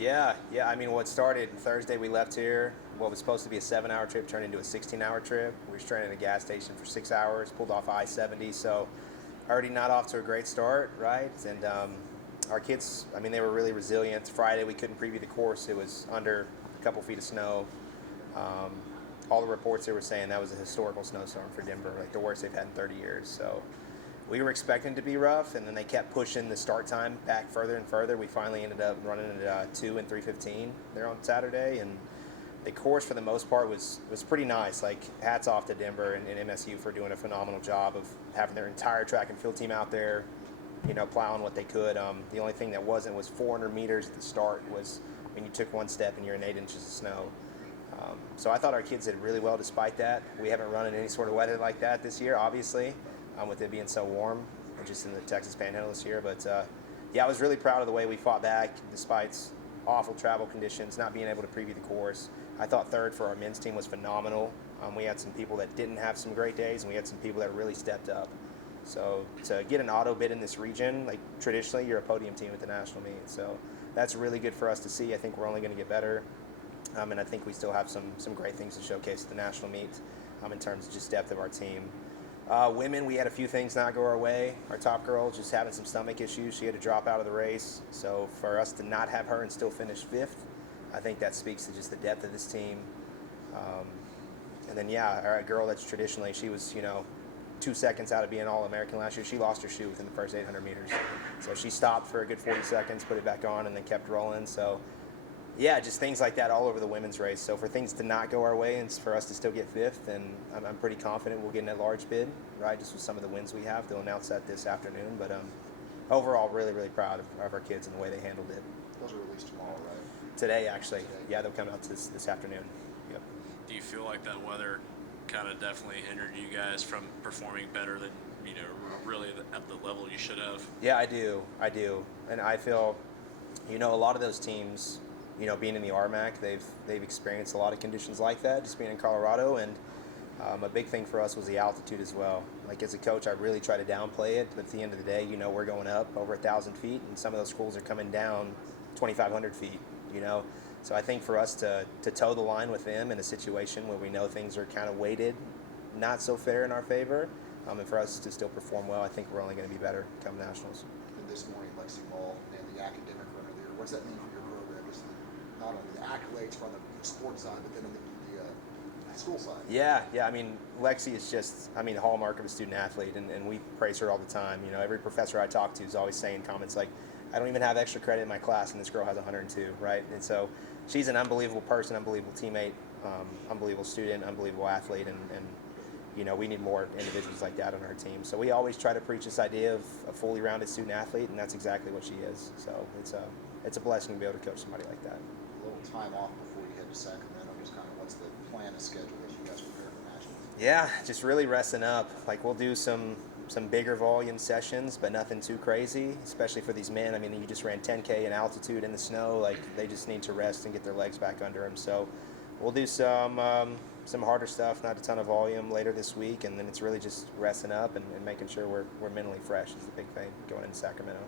Yeah. I mean, what started Thursday, we left here. What was supposed to be a 7-hour trip turned into a 16-hour trip. We were stranded at a gas station for 6 hours, pulled off I-70. So, already not off to a great start, right? And our kids, I mean, they were really resilient. Friday, we couldn't preview the course. It was under a couple feet of snow. All the reports they were saying that was a historical snowstorm for Denver, like the worst they've had in 30 years. So, we were expecting to be rough, and then they kept pushing the start time back further and further. We finally ended up running at 2 and 3:15 there on Saturday, and the course for the most part was pretty nice. Like, hats off to Denver and MSU for doing a phenomenal job of having their entire track and field team out there, plowing what they could. The only thing that wasn't was 400 meters at the start was when you took one step and you're in 8 inches of snow. So I thought our kids did really well despite that. We haven't run in any sort of weather like that this year, obviously. With it being so warm, just in the Texas Panhandle this year. But I was really proud of the way we fought back despite awful travel conditions, not being able to preview the course. I thought third for our men's team was phenomenal. We had some people that didn't have some great days, and we had some people that really stepped up. So to get an auto bid in this region, like traditionally, you're a podium team at the national meet. So that's really good for us to see. I think we're only going to get better. And I think we still have some great things to showcase at the national meet in terms of just depth of our team. Women, we had a few things not go our way. Our top girl just having some stomach issues. She had to drop out of the race. So for us to not have her and still finish fifth, I think that speaks to just the depth of this team. And then, our girl that's traditionally, she was, 2 seconds out of being All-American last year. She lost her shoe within the first 800 meters. So she stopped for a good 40 seconds, put it back on, and then kept rolling. So, just things like that all over the women's race. So for things to not go our way and for us to still get fifth, and I'm pretty confident we'll get in that large bid, right, just with some of the wins we have. They'll announce that this afternoon. But overall, really, really proud of our kids and the way they handled it. Those are released tomorrow, right? Today, actually. Yeah, they'll come out this afternoon. Yep. Do you feel like that weather kind of definitely hindered you guys from performing better than, really at the level you should have? Yeah, I do. And I feel, a lot of those teams, being in the RMAC, they've experienced a lot of conditions like that, just being in Colorado. And a big thing for us was the altitude as well. Like, as a coach, I really try to downplay it, but at the end of the day, we're going up over 1,000 feet, and some of those schools are coming down 2,500 feet, So I think for us to toe the line with them in a situation where we know things are kind of weighted not so fair in our favor, and for us to still perform well, I think we're only going to be better come nationals. And this morning, Lexi Ball and the academic runner there. What does that mean for your program? Just not only the accolades from the sports side, but then on the school side. Yeah. I mean, Lexi is just, the hallmark of a student athlete, and we praise her all the time. Every professor I talk to is always saying comments like, I don't even have extra credit in my class, and this girl has 102, right? And so she's an unbelievable person, unbelievable teammate, unbelievable student, unbelievable athlete, and we need more individuals like that on our team. So we always try to preach this idea of a fully rounded student athlete, and that's exactly what she is. So it's a blessing to be able to coach somebody like that. A little time off before you head to Sacramento. Just kind of what's the plan and schedule as you guys prepare for nationals? Yeah, just really resting up. Like, we'll do some bigger volume sessions, but nothing too crazy, especially for these men. You just ran 10K in altitude in the snow. Like, they just need to rest and get their legs back under them. So we'll do some harder stuff, not a ton of volume later this week, and then it's really just resting up and making sure we're mentally fresh is the big thing going into Sacramento.